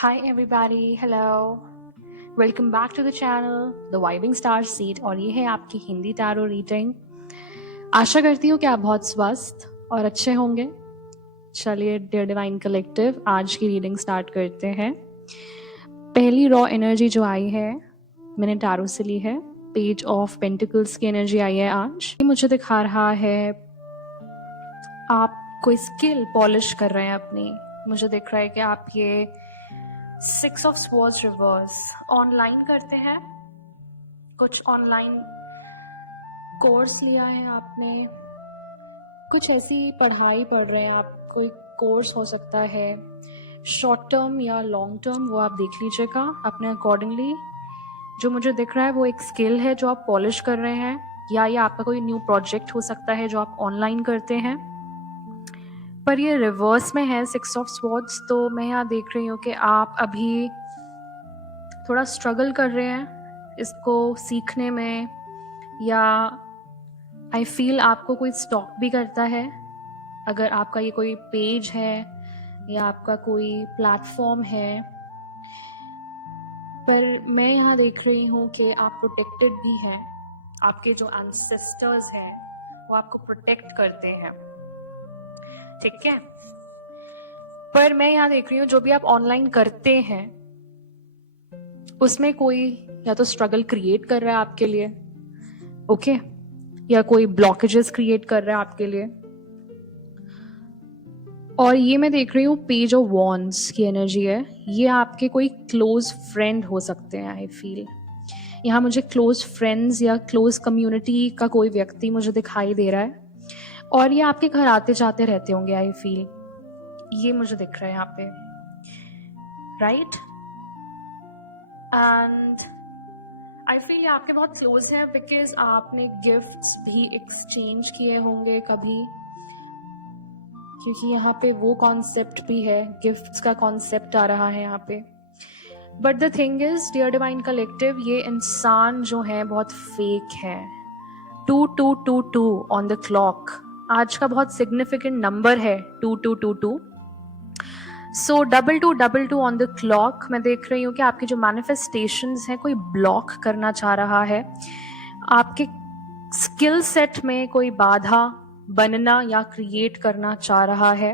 Hi everybody, hello. Welcome back to the channel, The Vibing Star Seat और ये है आपकी हिंदी टैरो रीडिंग। आशा करती हूँ कि आप बहुत स्वस्थ और अच्छे होंगे। चलिए डियर डिवाइन कलेक्टिव, आज की रीडिंग स्टार्ट करते हैं। पहली रॉ एनर्जी जो आई है मैंने टैरो से ली है, पेज ऑफ पेंटिकल्स की एनर्जी आई है आज। मुझे दिखा रहा है आप कोई स्किल पॉलिश कर रहे हैं अपनी। मुझे दिख रहा है कि आप ये 6 ऑफ स्वॉर्ड्स रिवर्स ऑनलाइन करते हैं, कुछ ऑनलाइन कोर्स लिया है आपने, कुछ ऐसी पढ़ाई पढ़ रहे हैं आप, कोई कोर्स हो सकता है शॉर्ट टर्म या लॉन्ग टर्म, वो आप देख लीजिएगा अपने अकॉर्डिंगली। जो मुझे दिख रहा है वो एक स्किल है जो आप पॉलिश कर रहे हैं, या ये आपका कोई न्यू प्रोजेक्ट हो सकता है जो आप ऑनलाइन करते हैं। पर ये रिवर्स में है 6 ऑफ स्वॉर्ड्स, तो मैं यहाँ देख रही हूँ कि आप अभी थोड़ा स्ट्रगल कर रहे हैं इसको सीखने में, या आई फील आपको कोई स्टॉक भी करता है। अगर आपका ये कोई पेज है या आपका कोई प्लेटफॉर्म है, पर मैं यहाँ देख रही हूँ कि आप प्रोटेक्टेड भी हैं। आपके जो एंसेस्टर्स हैं वो आपको प्रोटेक्ट करते हैं, ठीक है। पर मैं यहाँ देख रही हूँ जो भी आप ऑनलाइन करते हैं उसमें कोई या तो स्ट्रगल क्रिएट कर रहा है आपके लिए, ओके, या कोई ब्लॉकेजेस क्रिएट कर रहा है आपके लिए। और ये मैं देख रही हूँ पेज ऑफ वॉन्ड्स की एनर्जी है, ये आपके कोई क्लोज फ्रेंड हो सकते हैं। आई फील यहाँ मुझे क्लोज फ्रेंड्स या क्लोज कम्युनिटी का कोई व्यक्ति मुझे दिखाई दे रहा है, और ये आपके घर आते जाते रहते होंगे। आई फील ये मुझे दिख रहा है यहाँ पे, राइट। एंड आई फील आपके बहुत क्लोज हैं बिकॉज आपने गिफ्ट्स भी एक्सचेंज किए होंगे कभी, क्योंकि यहाँ पे वो कॉन्सेप्ट भी है, गिफ्ट्स का कॉन्सेप्ट आ रहा है यहाँ पे। But the thing is dear divine collective, ये इंसान जो है बहुत फेक है। 2222 ऑन द क्लॉक आज का बहुत सिग्निफिकेंट नंबर है, 2222। सो 2222 ऑन द क्लॉक मैं देख रही हूँ कि आपकी जो मैनिफेस्टेशंस हैं कोई ब्लॉक करना चाह रहा है, आपके स्किल सेट में कोई बाधा बनना या क्रिएट करना चाह रहा है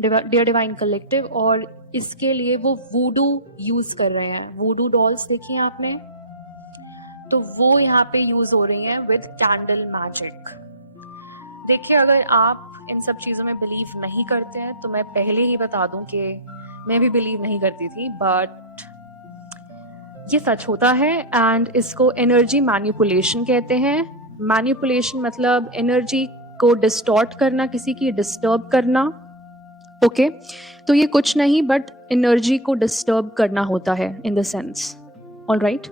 डियर डिवाइन कलेक्टिव। और इसके लिए वो वूडू यूज कर रहे हैं। वूडू डॉल्स देखी हैं आपने, तो वो यहाँ पे यूज हो रही हैं विद कैंडल मैजिक। देखिए, अगर आप इन सब चीज़ों में बिलीव नहीं करते हैं तो मैं पहले ही बता दूं कि मैं भी बिलीव नहीं करती थी, बट ये सच होता है। एंड इसको एनर्जी मैनिपुलेशन कहते हैं। मैनिपुलेशन मतलब एनर्जी को डिस्टॉर्ट करना, किसी की डिस्टर्ब करना, ओके। तो ये कुछ नहीं बट एनर्जी को डिस्टर्ब करना होता है in the sense, all right.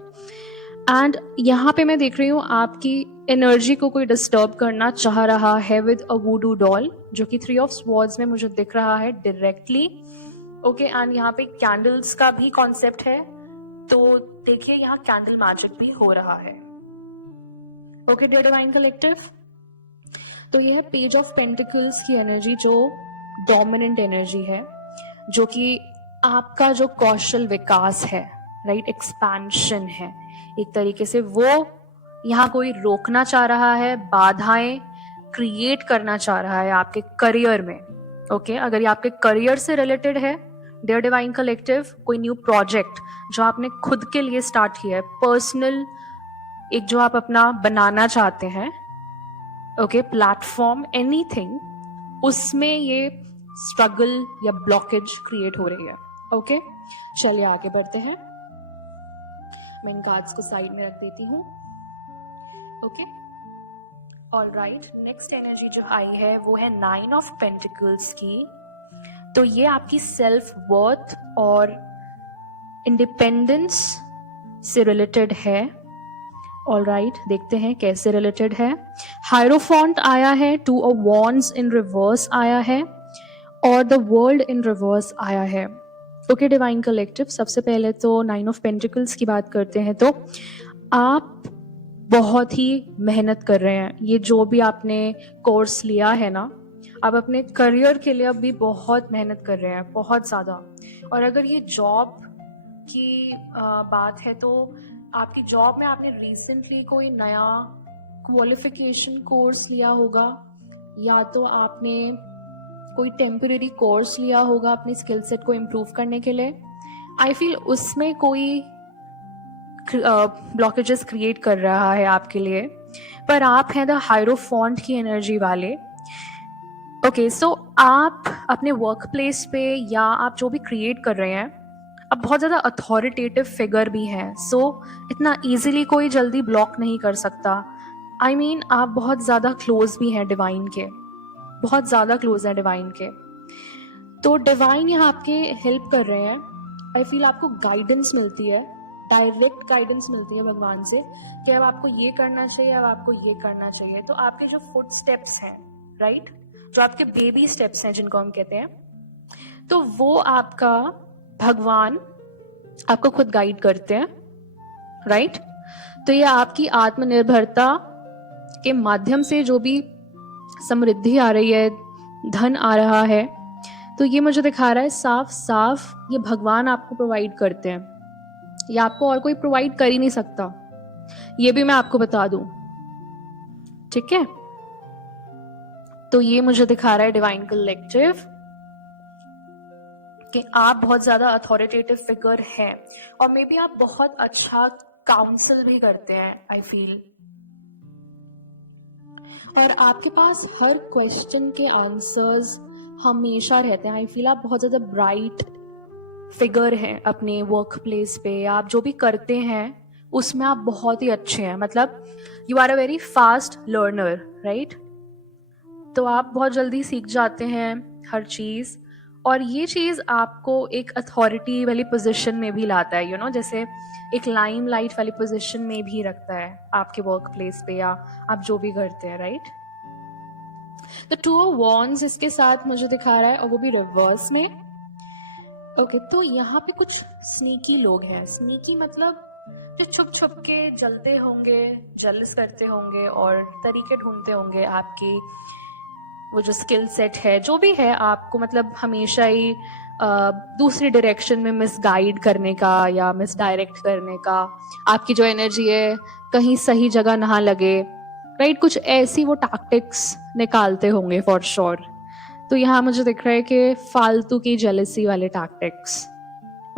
And यहाँ पे मैं देख रही हूँ आपकी एनर्जी को कोई डिस्टर्ब करना चाह रहा है विद अ वूडू डॉल, जो कि 3 ऑफ स्वॉर्ड्स में मुझे दिख रहा है डायरेक्टली, ओके। एंड यहाँ पे कैंडल्स का भी कॉन्सेप्ट है, तो देखिए यहाँ कैंडल मैजिक भी हो रहा है, ओके डियर डिवाइन कलेक्टिव। तो ये है पेज ऑफ पेंटिकल्स की एनर्जी, जो डोमिनेंट एनर्जी है, जो कि आपका जो कौशल विकास है, राइट, एक्सपेंशन है एक तरीके से। वो यहाँ कोई रोकना चाह रहा है, बाधाएं क्रिएट करना चाह रहा है आपके करियर में, ओके। अगर ये आपके करियर से रिलेटेड है डियर डिवाइन कलेक्टिव, कोई न्यू प्रोजेक्ट जो आपने खुद के लिए स्टार्ट किया है, पर्सनल एक जो आप अपना बनाना चाहते हैं, ओके, प्लेटफॉर्म, एनीथिंग, उसमें ये स्ट्रगल या ब्लॉकेज क्रिएट हो रही है, ओके। चलिए आगे बढ़ते हैं, मैं इन कार्ड्स को साइड में रख देती हूँ, okay. All right, next energy जो आई है वो है 9 ऑफ पेंटिकल्स की। तो ये आपकी सेल्फ वर्थ और इंडिपेंडेंस से रिलेटेड है, ऑल राइट। देखते हैं कैसे रिलेटेड है। हायरोफॉन्ट आया है, 2 ऑफ वॉन्ड्स इन रिवर्स आया है, और द वर्ल्ड इन रिवर्स आया है, ओके डिवाइन कलेक्टिव। सबसे पहले तो 9 ऑफ पेंटिकल्स की बात करते हैं। तो आप बहुत ही मेहनत कर रहे हैं, ये जो भी आपने कोर्स लिया है ना, आप अपने करियर के लिए अभी बहुत मेहनत कर रहे हैं, बहुत ज़्यादा। और अगर ये जॉब की बात है तो आपकी जॉब में आपने रिसेंटली कोई नया क्वालिफिकेशन कोर्स लिया होगा, या तो आपने कोई टेम्परेरी कोर्स लिया होगा अपने स्किल सेट को इम्प्रूव करने के लिए। आई फील उसमें कोई ब्लॉकेजेस क्रिएट कर रहा है आपके लिए, पर आप हैं द हायरोफॉन्ट की एनर्जी वाले। ओके, सो आप अपने वर्क प्लेस पे या आप जो भी क्रिएट कर रहे हैं, आप बहुत ज़्यादा अथॉरिटेटिव फिगर भी हैं, सो इतना इजीली कोई जल्दी ब्लॉक नहीं कर सकता। आई मीन आप बहुत ज़्यादा क्लोज भी हैं डिवाइन के, बहुत ज़्यादा क्लोज हैं डिवाइन के। तो डिवाइन यहाँ आपके हेल्प कर रहे हैं। आई फील आपको गाइडेंस मिलती है, डायरेक्ट गाइडेंस मिलती है भगवान से कि अब आपको ये करना चाहिए, अब आपको ये करना चाहिए। तो आपके जो फुट स्टेप्स हैं, राइट, जो आपके बेबी स्टेप्स हैं जिनको हम कहते हैं, तो वो आपका भगवान आपको खुद गाइड करते हैं, राइट। तो ये आपकी आत्मनिर्भरता के माध्यम से जो भी समृद्धि आ रही है, धन आ रहा है, तो ये मुझे दिखा रहा है साफ साफ ये भगवान आपको प्रोवाइड करते हैं, या आपको और कोई प्रोवाइड कर ही नहीं सकता, ये भी मैं आपको बता दूं, ठीक है। तो ये मुझे दिखा रहा है डिवाइन कलेक्टिव कि आप बहुत ज्यादा अथॉरिटेटिव फिगर हैं, और मे बी आप बहुत अच्छा काउंसिल भी करते हैं, आई फील। और आपके पास हर क्वेश्चन के आंसर्स हमेशा रहते हैं। आई फील आप बहुत ज्यादा ब्राइट फिगर हैं अपने वर्क प्लेस पे, आप जो भी करते हैं उसमें आप बहुत ही अच्छे हैं, मतलब you are a very fast learner, right. तो आप बहुत जल्दी सीख जाते हैं हर चीज़, और ये चीज़ आपको एक अथॉरिटी वाली पोजीशन में भी लाता है, जैसे एक लाइम लाइट वाली पोजीशन में भी रखता है आपके वर्क प्लेस पे, या आप जो भी करते हैं, राइट। तो 2 ऑफ वॉन्ड्स इसके साथ मुझे दिखा रहा है, और वो भी रिवर्स में। ओके, तो यहाँ पे कुछ स्नीकी लोग हैं। स्नीकी मतलब जो छुप छुप के जलते होंगे, जलस करते होंगे और तरीके ढूंढते होंगे आपकी वो जो स्किल सेट है, जो भी है, आपको मतलब हमेशा ही दूसरी डायरेक्शन में मिसगाइड करने का या मिसडायरेक्ट करने का, आपकी जो एनर्जी है कहीं सही जगह ना लगे, राइट। कुछ ऐसी वो टैक्टिक्स निकालते होंगे फॉर श्योर। तो यहाँ मुझे दिख रहा है कि फालतू की जेलसी वाले टैक्टिक्स,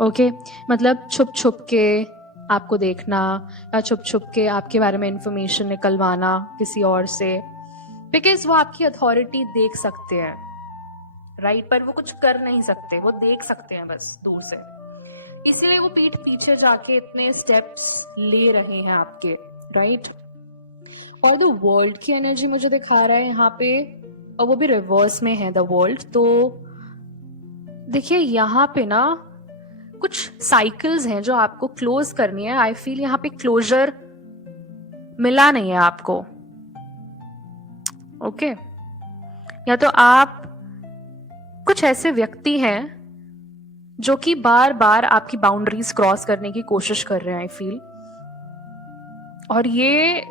ओके, मतलब छुप छुप के आपको देखना, या छुप छुप के आपके बारे में इंफॉर्मेशन निकलवाना किसी और से, बिकॉज वो आपकी अथॉरिटी देख सकते हैं, राइट, पर वो कुछ कर नहीं सकते, वो देख सकते हैं बस दूर से, इसीलिए वो पीठ पीछे जाके इतने स्टेप्स ले रहे हैं आपके, राइट। और द वर्ल्ड की एनर्जी मुझे दिखा रहा है यहाँ पे, और वो भी रिवर्स में है द वर्ल्ड। तो देखिए यहाँ पे ना कुछ साइकिल्स हैं जो आपको क्लोज करनी है। आई फील यहाँ पे क्लोजर मिला नहीं है आपको, ओके। या तो आप कुछ ऐसे व्यक्ति हैं जो कि बार बार आपकी बाउंड्रीज क्रॉस करने की कोशिश कर रहे हैं, आई फील। और ये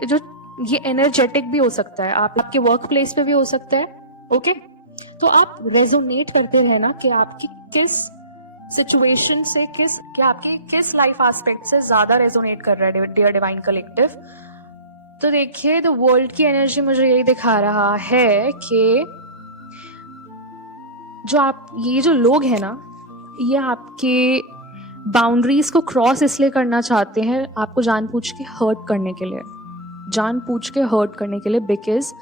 एनर्जेटिक भी हो सकता है, आपके वर्क प्लेस पे भी हो सकता है, ओके। तो आप रेजोनेट करते रहना कि आपकी किस सिचुएशन से आपके किस लाइफ एस्पेक्ट से ज्यादा रेजोनेट कर रहा है डियर डिवाइन कलेक्टिव। तो देखिए द वर्ल्ड की एनर्जी मुझे यही दिखा रहा है कि ये जो लोग हैं ना, ये आपके बाउंड्रीज को क्रॉस इसलिए करना चाहते हैं, आपको जानबूझ के हर्ट करने के लिए, बिकॉज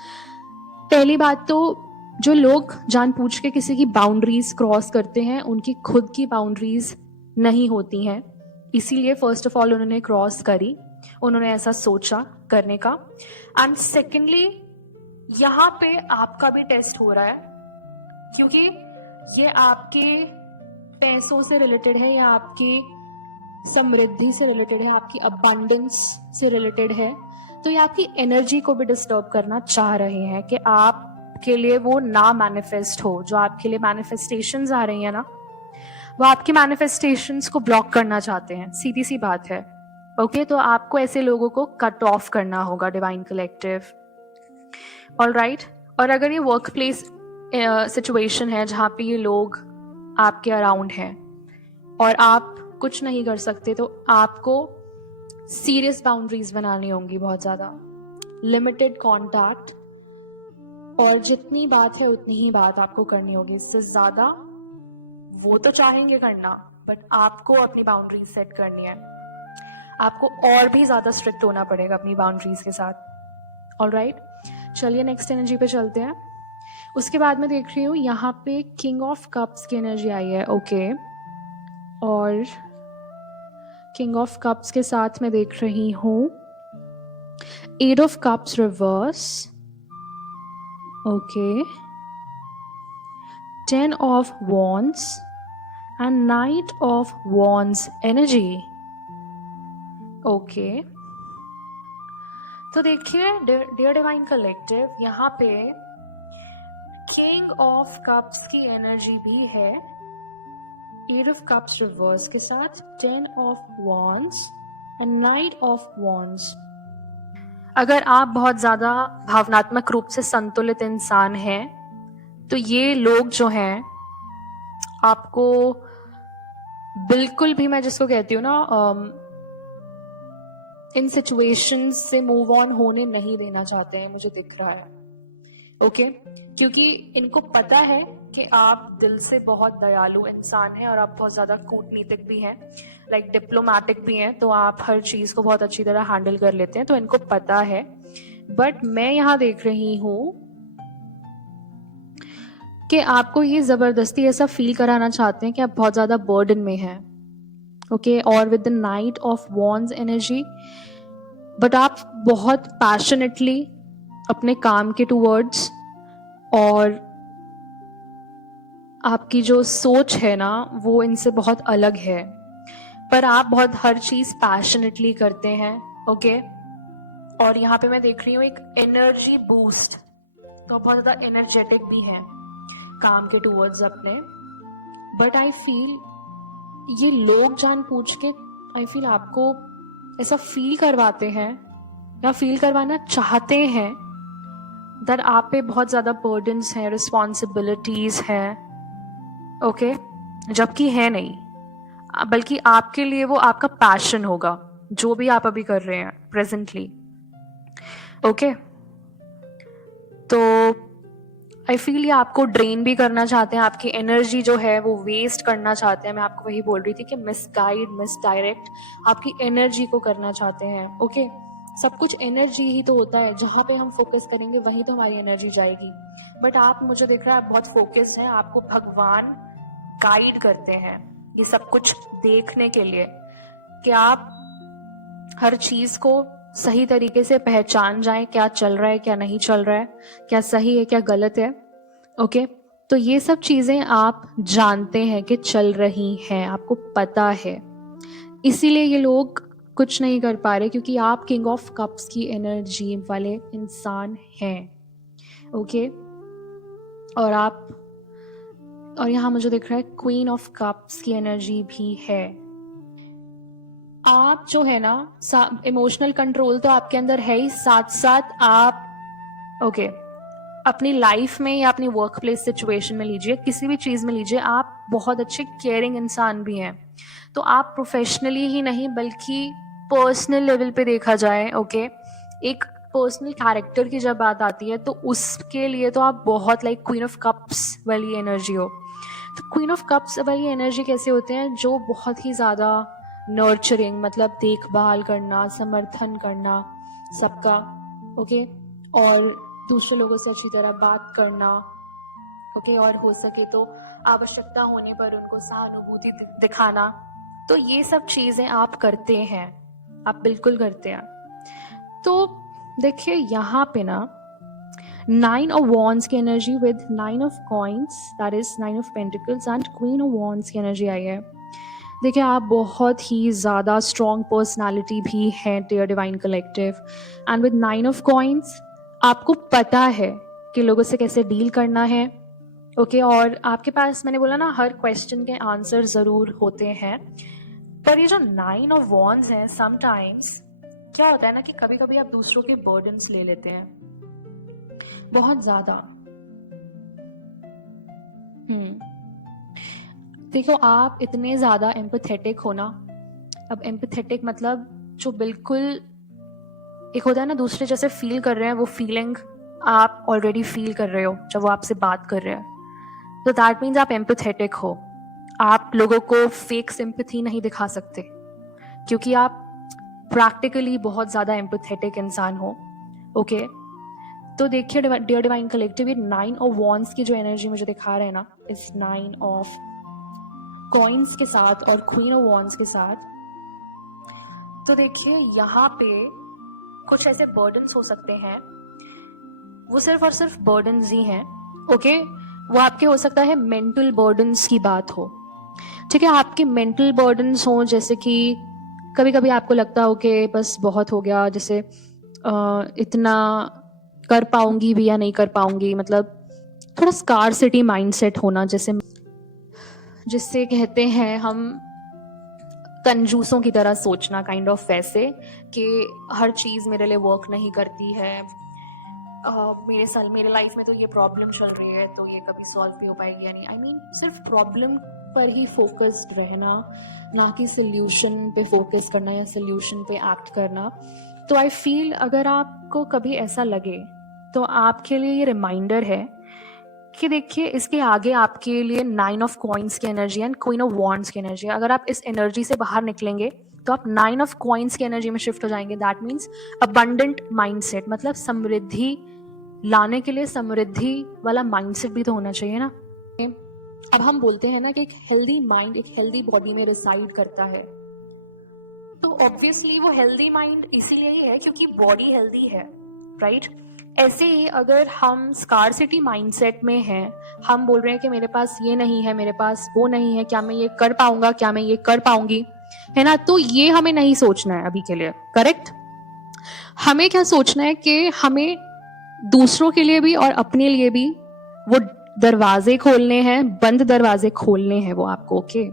पहली बात तो जो लोग जानबूझ के किसी की बाउंड्रीज क्रॉस करते हैं, उनकी खुद की बाउंड्रीज नहीं होती हैं, इसीलिए फर्स्ट ऑफ ऑल उन्होंने क्रॉस करी, उन्होंने ऐसा सोचा करने का। एंड सेकेंडली यहाँ पे आपका भी टेस्ट हो रहा है, क्योंकि ये आपके पैसों से रिलेटेड है, या आपकी समृद्धि से रिलेटेड है, आपकी अबंडेंस से रिलेटेड है। तो ये आपकी एनर्जी को भी डिस्टर्ब करना चाह रहे हैं कि आपके लिए वो ना मैनिफेस्ट हो। जो आपके लिए मैनिफेस्टेशंस आ रही है ना, वो आपके मैनिफेस्टेशंस को ब्लॉक करना चाहते हैं, सीधी सी बात है, ओके। तो आपको ऐसे लोगों को कट ऑफ करना होगा डिवाइन कलेक्टिव, ऑलराइट। और अगर ये वर्क प्लेस सिचुएशन है जहाँ पे ये लोग आपके अराउंड हैं और आप कुछ नहीं कर सकते, तो आपको सीरियस बाउंड्रीज बनानी होंगी, बहुत ज़्यादा लिमिटेड कांटेक्ट, और जितनी बात है उतनी ही बात आपको करनी होगी। इससे ज़्यादा वो तो चाहेंगे करना, बट आपको अपनी बाउंड्रीज सेट करनी है। आपको और भी ज़्यादा स्ट्रिक्ट होना पड़ेगा अपनी बाउंड्रीज के साथ। ऑलराइट, चलिए नेक्स्ट एनर्जी पे चलते हैं। उसके बाद मैं देख रही हूँ यहाँ पे किंग ऑफ कप्स की एनर्जी आई है। ओके, और किंग ऑफ कप्स के साथ मैं देख रही हूँ eight of cups reverse. Okay, 10 of wands and knight of wands energy. Okay, तो देखिए डियर डिवाइन कलेक्टिव, यहाँ पे किंग ऑफ कप्स की एनर्जी भी है, 8 ऑफ कप्स रिवर्स के साथ, 10 of wands and knight of wands। अगर आप बहुत ज्यादा भावनात्मक रूप से संतुलित इंसान हैं, तो ये लोग जो हैं आपको बिल्कुल भी, मैं जिसको कहती हूँ ना, इन सिचुएशंस से मूव ऑन होने नहीं देना चाहते हैं, मुझे दिख रहा है। ओके, क्योंकि इनको पता है कि आप दिल से बहुत दयालु इंसान हैं और आप बहुत ज्यादा कूटनीतिक भी हैं, लाइक डिप्लोमैटिक भी हैं, तो आप हर चीज को बहुत अच्छी तरह हैंडल कर लेते हैं, तो इनको पता है। बट मैं यहाँ देख रही हूँ कि आपको ये जबरदस्ती ऐसा फील कराना चाहते हैं कि आप बहुत ज्यादा बर्डन में हैं। ओके, और with the night of wands energy, but आप बहुत पैशनेटली अपने काम के टूवर्ड्स, और आपकी जो सोच है ना वो इनसे बहुत अलग है, पर आप बहुत हर चीज पैशनेटली करते हैं। ओके, और यहाँ पे मैं देख रही हूँ एक एनर्जी बूस्ट, तो बहुत ज्यादा एनर्जेटिक भी हैं काम के टूवर्ड्स अपने। बट आई फील ये लोग जान पूछ के, आई फील आपको ऐसा फील करवाते हैं या फील करवाना चाहते हैं दैट आप पे बहुत ज्यादा बर्डन्स हैं, रिस्पॉन्सिबिलिटीज हैं। ओके, जबकि है नहीं, बल्कि आपके लिए वो आपका पैशन होगा, जो भी आप अभी कर रहे हैं प्रेजेंटली। ओके, तो आई फील ये आपको ड्रेन भी करना चाहते हैं, आपकी एनर्जी जो है वो वेस्ट करना चाहते हैं। मैं आपको वही बोल रही थी कि मिसगाइड, मिसडायरेक्ट आपकी एनर्जी को करना चाहते हैं। ओके, सब कुछ एनर्जी ही तो होता है, जहाँ पे हम फोकस करेंगे वहीं तो हमारी एनर्जी जाएगी। बट आप, मुझे दिख रहा है आप बहुत फोकस्ड हैं, आपको भगवान गाइड करते हैं ये सब कुछ देखने के लिए कि आप हर चीज को सही तरीके से पहचान जाएं, क्या चल रहा है, क्या नहीं चल रहा है, क्या सही है, क्या गलत है। ओके, तो ये सब चीजें आप जानते हैं कि चल रही हैं, आपको पता है, इसीलिए ये लोग कुछ नहीं कर पा रहे, क्योंकि आप किंग ऑफ कप्स की एनर्जी वाले इंसान हैं। ओके, और आप, और यहाँ मुझे दिख रहा है क्वीन ऑफ कप्स की एनर्जी भी है। आप जो है ना, इमोशनल कंट्रोल तो आपके अंदर है ही, साथ साथ आप अपनी लाइफ में या अपनी वर्क प्लेस सिचुएशन में लीजिए, किसी भी चीज में लीजिए, आप बहुत अच्छे केयरिंग इंसान भी हैं। तो आप प्रोफेशनली ही नहीं बल्कि पर्सनल लेवल पे देखा जाए, एक पर्सनल कैरेक्टर की जब बात आती है तो उसके लिए तो आप बहुत लाइक क्वीन ऑफ कप्स वाली एनर्जी हो। तो क्वीन ऑफ कप्स वाली एनर्जी कैसे होते हैं, जो बहुत ही ज़्यादा नर्चरिंग, मतलब देखभाल करना, समर्थन करना सबका। ओके, और दूसरे लोगों से अच्छी तरह बात करना। ओके, और हो सके तो आवश्यकता होने पर उनको सहानुभूति दिखाना। तो ये सब चीज़ें आप करते हैं, आप बिल्कुल करते हैं। तो देखिए यहाँ पे ना 9 of wands की energy with 9 of coins, that is 9 of pentacles and queen of wands की एनर्जी आई है। देखिए आप बहुत ही ज़्यादा स्ट्रॉन्ग पर्सनालिटी भी हैं dear divine collective, and with 9 of coins आपको पता है कि लोगों से कैसे डील करना है। ओके, और आपके पास, मैंने बोला ना, हर क्वेश्चन के आंसर ज़रूर होते हैं। पर ये जो 9 of wands हैं, समटाइम्स क्या होता है ना कि कभी कभी आप दूसरों के बर्डन्स ले लेते हैं बहुत ज्यादा। देखो, आप इतने ज़्यादा एम्पैथेटिक हो ना। अब एम्पैथेटिक मतलब जो बिल्कुल एक होता है ना, दूसरे जैसे फील कर रहे हैं, वो फीलिंग आप ऑलरेडी फील कर रहे हो जब वो आपसे बात कर रहे हैं। तो दैट मीन्स आप एम्पैथेटिक हो। आप लोगों को फेक सिंपैथी नहीं दिखा सकते, क्योंकि आप प्रैक्टिकली बहुत ज़्यादा एम्पैथेटिक इंसान हो। ओके, तो देखिए डियर डिवाइन कलेक्टिव, ये 9 ऑफ वॉन्ड्स की जो एनर्जी मुझे दिखा रहे हैं ना, इस 9 ऑफ कॉइन्स के साथ और क्वीन ऑफ वॉन्ड्स के साथ, तो देखिए यहाँ पे कुछ ऐसे बर्डन्स हो सकते हैं, वो सिर्फ और सिर्फ बर्डन्स ही हैं। ओके, वो आपके हो सकता है मेंटल बर्डन्स की बात हो। ठीक है, आपके मेंटल बर्डन्स हो, जैसे कि कभी कभी आपको लगता हो कि बस बहुत हो गया, जैसे इतना कर पाऊंगी भी या नहीं कर पाऊंगी, मतलब थोड़ा स्कारसिटी माइंडसेट होना, जैसे जिससे कहते हैं हम कंजूसों की तरह सोचना, काइंड ऑफ वैसे कि हर चीज़ मेरे लिए वर्क नहीं करती है। मेरे लाइफ में तो ये प्रॉब्लम चल रही है, तो ये कभी सॉल्व भी हो पाएगी या नहीं। आई मीन सिर्फ प्रॉब्लम पर ही फोकस्ड रहना, ना कि सोल्यूशन पे फोकस करना या सोल्यूशन पे एक्ट करना। तो आई फील अगर आपको कभी ऐसा लगे तो आपके लिए ये रिमाइंडर है कि देखिए इसके आगे आपके लिए 9 ऑफ कॉइन्स की energy and queen of wands की एनर्जी। अगर आप इस एनर्जी से बाहर निकलेंगे तो आप 9 ऑफ कॉइन्स की एनर्जी में शिफ्ट हो जाएंगे। दैट मीन्स अबंडेंट माइंडसेट, मतलब समृद्धि लाने के लिए समृद्धि वाला माइंडसेट भी तो होना चाहिए ना। अब हम बोलते हैं ना कि एक हेल्दी माइंड एक हेल्दी बॉडी में रिसाइड करता है, तो ऑब्वियसली वो हेल्दी माइंड इसीलिए ही है क्योंकि बॉडी हेल्दी है, राइट। ऐसे ही अगर हम स्कारसिटी माइंडसेट में हैं, हम बोल रहे हैं कि मेरे पास ये नहीं है, मेरे पास वो नहीं है, क्या मैं ये कर पाऊंगा, क्या मैं ये कर पाऊंगी, है ना, तो ये हमें नहीं सोचना है अभी के लिए, करेक्ट। हमें क्या सोचना है कि हमें दूसरों के लिए भी और अपने लिए भी वो दरवाजे खोलने हैं, बंद दरवाजे खोलने हैं वो आपको। ओके,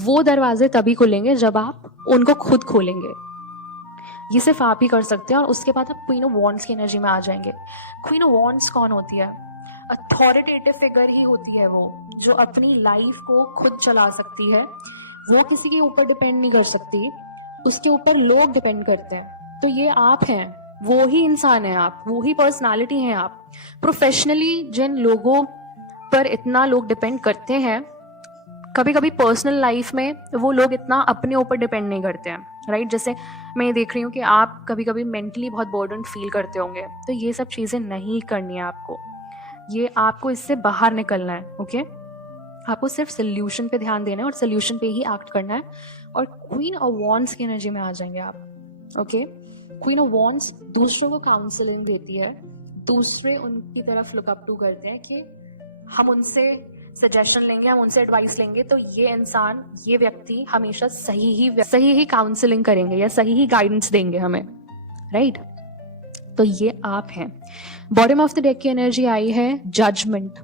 वो दरवाजे तभी खुलेंगे जब आप उनको खुद खोलेंगे। ये सिर्फ आप ही कर सकते हैं। और उसके बाद आप क्वीन ऑफ वॉन्ड्स की एनर्जी में आ जाएंगे। क्वीन ऑफ वॉन्ड्स कौन होती है? अथॉरिटेटिव फिगर ही होती है वो, जो अपनी लाइफ को खुद चला सकती है। वो किसी के ऊपर डिपेंड नहीं कर सकती, उसके ऊपर लोग डिपेंड करते हैं। तो ये आप हैं, वो ही इंसान है आप, वो ही पर्सनालिटी हैं आप। प्रोफेशनली जिन लोगों पर इतना लोग डिपेंड करते हैं, कभी कभी पर्सनल लाइफ में वो लोग इतना अपने ऊपर डिपेंड नहीं करते हैं, राइट। जैसे मैं ये देख रही हूँ कि आप कभी कभी मेंटली बहुत बर्डन फील करते होंगे, तो ये सब चीज़ें नहीं करनी है आपको। ये आपको इससे बाहर निकलना है। ओके, आपको सिर्फ सोल्यूशन पे ध्यान देना है और सोल्यूशन पे ही एक्ट करना है। और क्वीन ऑफ वॉन्ड्स की एनर्जी में आ जाएंगे आप। ओके, क्वीन ऑफ वॉन्ड्स दूसरों को काउंसलिंग देती है, दूसरे उनकी तरफ लुक अप टू करते हैं कि हम उनसे सजेशन लेंगे, हम उनसे एडवाइस लेंगे, तो ये इंसान, ये व्यक्ति हमेशा सही ही काउंसलिंग करेंगे या सही ही गाइडेंस देंगे हमें, राइट। तो ये आप हैं। बॉटम ऑफ द डेक की एनर्जी आई है judgment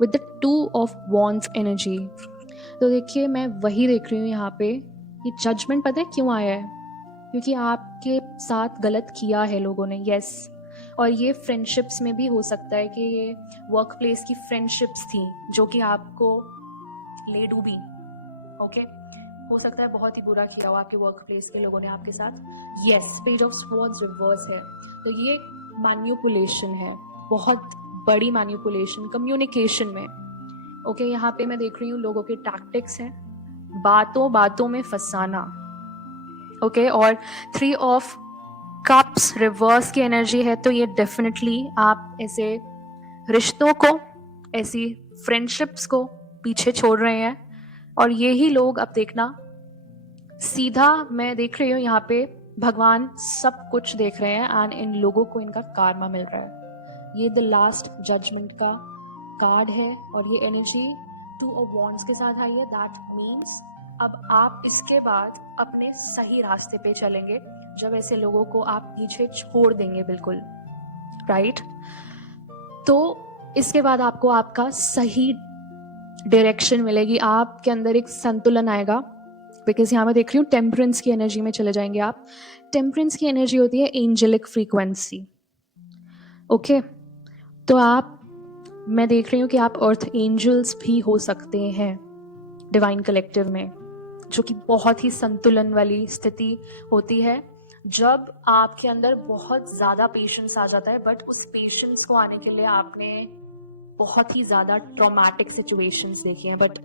with the 2 of wands energy. तो देखिए मैं वही देख रही हूँ यहाँ पे, ये जजमेंट पता है क्यों आया है? क्योंकि आपके साथ गलत किया है लोगों ने, यस। और ये फ्रेंडशिप्स में भी हो सकता है कि ये वर्क प्लेस की फ्रेंडशिप्स थी जो कि आपको ले डूबी। ओके, हो सकता है बहुत ही बुरा किया हो आपके वर्क प्लेस के लोगों ने आपके साथ। Yes, page of swords reverse है, तो ये मैन्युपुलेशन है, बहुत बड़ी मैन्युपुलेशन कम्युनिकेशन में। ओके, यहाँ पे मैं देख रही हूँ लोगों के टैक्टिक्स हैं, बातों बातों में फंसाना। ओके, और 3 ऑफ कप्स रिवर्स की एनर्जी है, तो ये डेफिनेटली आप ऐसे रिश्तों को, ऐसी फ्रेंडशिप्स को पीछे छोड़ रहे हैं। और यही लोग अब देखना, सीधा मैं देख रही हूँ यहाँ पे भगवान सब कुछ देख रहे हैं एंड इन लोगों को इनका कार्मा मिल रहा है। ये द लास्ट जजमेंट का कार्ड है और ये एनर्जी 2 ऑफ वॉन्ड्स के साथ आई है। दैट मीन्स अब आप इसके बाद अपने सही रास्ते पे चलेंगे जब ऐसे लोगों को आप पीछे छोड़ देंगे, बिल्कुल, राइट। तो इसके बाद आपको आपका सही डायरेक्शन मिलेगी, आपके अंदर एक संतुलन आएगा। बिकॉज यहाँ मैं देख रही हूँ टेम्परेंस की एनर्जी में चले जाएंगे आप। टेम्परेंस की एनर्जी होती है एंजेलिक फ्रीक्वेंसी। ओके, तो आप मैं देख रही हूँ कि आप अर्थ एंजल्स भी हो सकते हैं डिवाइन कलेक्टिव में, जो कि बहुत ही संतुलन वाली स्थिति होती है जब आपके अंदर बहुत ज़्यादा पेशेंस आ जाता है, बट उस पेशेंस को आने के लिए आपने बहुत ही ज़्यादा ट्रॉमेटिक सिचुएशंस देखी हैं, बट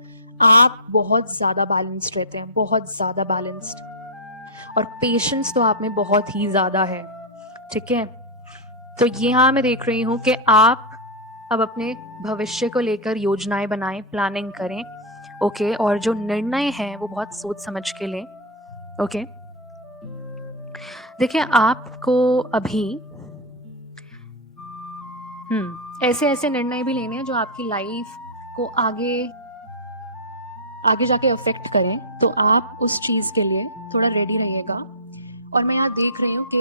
आप बहुत ज़्यादा बैलेंस्ड रहते हैं, बहुत ज़्यादा बैलेंस्ड, और पेशेंस तो आप में बहुत ही ज़्यादा है। ठीक है, तो यहाँ मैं देख रही हूँ कि आप अब अपने भविष्य को लेकर योजनाएं बनाएं, प्लानिंग करें, ओके, और जो निर्णय हैं वो बहुत सोच समझ के लें, ओके। देखिए, आपको अभी ऐसे ऐसे निर्णय भी लेने हैं जो आपकी लाइफ को आगे जाके अफेक्ट करें, तो आप उस चीज के लिए थोड़ा रेडी रहिएगा। और मैं यहाँ देख रही हूँ कि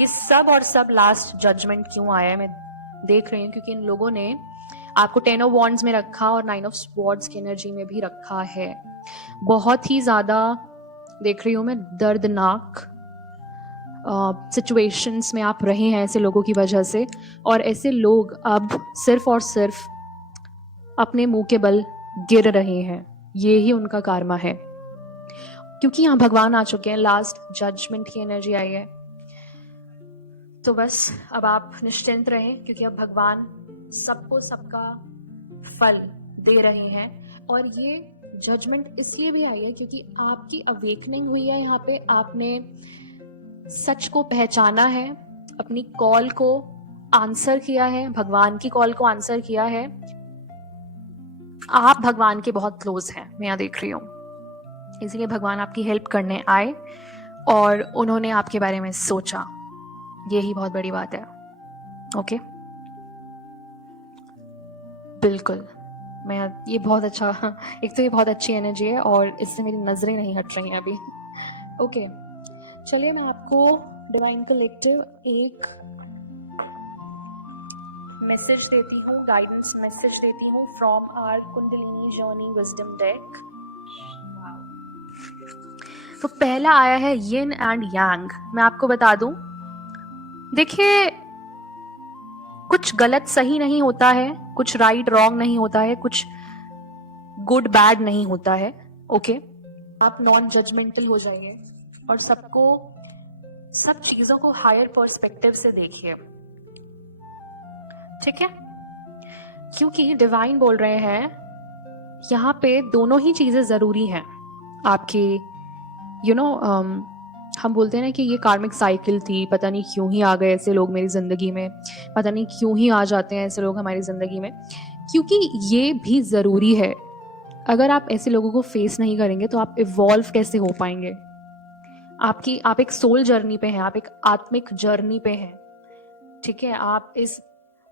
ये सब और सब लास्ट जजमेंट क्यों आया है, मैं देख रही हूँ क्योंकि इन लोगों ने आपको 10 ऑफ वॉन्ड्स में रखा और 9 ऑफ स्वॉर्ड्स की एनर्जी में भी रखा है। बहुत ही ज्यादा देख रही हूँ मैं दर्दनाक सिचुएशंस में आप रहे हैं ऐसे लोगों की वजह से, और ऐसे लोग अब सिर्फ और सिर्फ अपने मुंह के बल गिर रहे हैं। ये ही उनका कार्मा है, क्योंकि यहाँ भगवान आ चुके हैं, लास्ट जजमेंट की एनर्जी आई है। तो बस अब आप निश्चिंत रहें, क्योंकि अब भगवान सबको सबका फल दे रहे हैं। और ये जजमेंट इसलिए भी आई है क्योंकि आपकी अवेकनिंग हुई है। यहाँ पे आपने सच को पहचाना है, अपनी कॉल को आंसर किया है, भगवान की कॉल को आंसर किया है। आप भगवान के बहुत क्लोज हैं, मैं यहाँ देख रही हूँ, इसलिए भगवान आपकी हेल्प करने आए और उन्होंने आपके बारे में सोचा। यही बहुत बड़ी बात है, ओके। बिल्कुल, मैं ये बहुत अच्छा, एक तो ये बहुत अच्छी एनर्जी है और इससे मेरी नजरें नहीं हट रही हैं अभी, ओके। चलिए, मैं आपको डिवाइन कलेक्टिव एक मैसेज देती हूँ, गाइडेंस मैसेज देती हूँ from our Kundalini journey wisdom deck. तो पहला आया है यिन एंड यांग। मैं आपको बता दूं, देखिए, कुछ गलत सही नहीं होता है, कुछ राइट रॉन्ग नहीं होता है, कुछ गुड बैड नहीं होता है, ओके। आप नॉन जजमेंटल हो जाइए और सब चीजों को हायर पर्सपेक्टिव से देखिए, ठीक है। क्योंकि डिवाइन बोल रहे हैं यहाँ पे दोनों ही चीजें जरूरी हैं आपकी। हम बोलते हैं ना कि ये कार्मिक साइकिल थी, पता नहीं क्यों ही आ गए ऐसे लोग मेरी जिंदगी में, पता नहीं क्यों ही आ जाते हैं ऐसे लोग हमारी जिंदगी में, क्योंकि ये भी जरूरी है। अगर आप ऐसे लोगों को फेस नहीं करेंगे तो आप इवॉल्व कैसे हो पाएंगे। आप एक सोल जर्नी पे हैं, आप एक आत्मिक जर्नी पे हैं, ठीक है। आप इस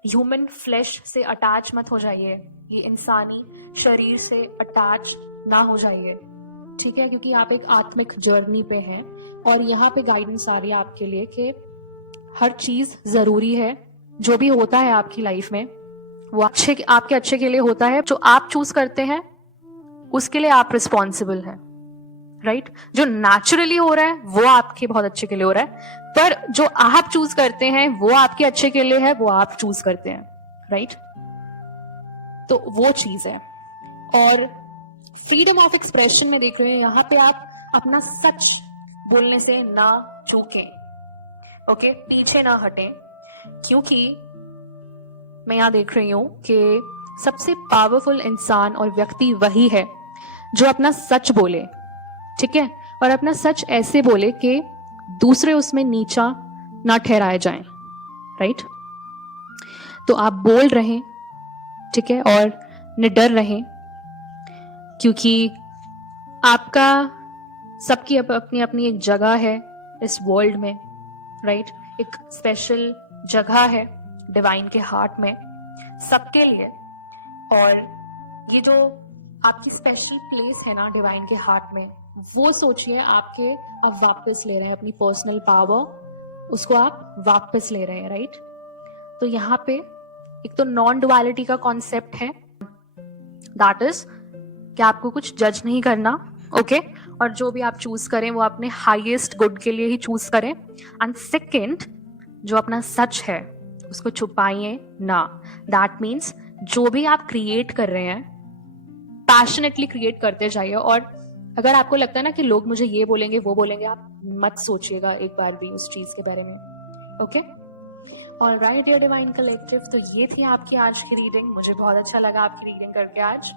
ह्यूमन फ्लैश से अटैच मत हो जाइए, ये इंसानी शरीर से अटैच ना हो जाइए, ठीक है, क्योंकि आप एक आत्मिक जर्नी पे हैं। और यहाँ पे गाइडेंस आ रही है आपके लिए कि हर चीज जरूरी है, जो भी होता है आपकी लाइफ में वो आपके अच्छे के लिए होता है। जो आप चूज करते हैं उसके लिए आप रिस्पॉन्सिबल हैं, राइट। जो नेचुरली हो रहा है वो आपके बहुत अच्छे के लिए हो रहा है, पर जो आप चूज करते हैं वो आपके अच्छे के लिए है, वो आप चूज करते हैं, राइट। तो वो चीज है। और फ्रीडम ऑफ एक्सप्रेशन में देख रहे हैं, यहाँ पे आप अपना सच बोलने से ना चूकें, ओके, पीछे ना हटें, क्योंकि मैं यहाँ देख रही हूं कि सबसे पावरफुल इंसान और व्यक्ति वही है जो अपना सच बोले, ठीक है, और अपना सच ऐसे बोले कि दूसरे उसमें नीचा ना ठहराए जाएं, राइट। तो आप बोल रहे, ठीक है, और निडर रहें, क्योंकि आपका सबकी अपनी अपनी एक जगह है इस वर्ल्ड में, राइट। एक स्पेशल जगह है डिवाइन के हार्ट में सबके लिए। और ये जो आपकी स्पेशल प्लेस है ना डिवाइन के हार्ट में, वो सोचिए आपके आप वापस ले रहे हैं अपनी पर्सनल पावर, उसको आप वापस ले रहे हैं, राइट। तो यहाँ पे एक तो नॉन डुअलिटी का कॉन्सेप्ट है, दैट इज कि आपको कुछ जज नहीं करना, ओके, और जो भी आप चूज करें वो अपने हाईएस्ट गुड के लिए ही चूज करें। एंड सेकेंड, जो अपना सच है उसको छुपाइए ना। दैट मीन्स जो भी आप क्रिएट कर रहे हैं पैशनेटली क्रिएट करते जाइए। और अगर आपको लगता है ना कि लोग मुझे ये बोलेंगे वो बोलेंगे, आप मत सोचिएगा एक बार भी उस चीज के बारे में। Okay, alright dear divine collective, तो ये थी आपकी आज की रीडिंग। मुझे बहुत अच्छा लगा आपकी रीडिंग करके आज।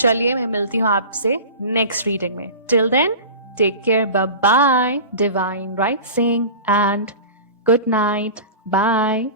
चलिए मैं मिलती हूँ आपसे नेक्स्ट रीडिंग में। Till then take care, bye bye, divine rising and good night, bye.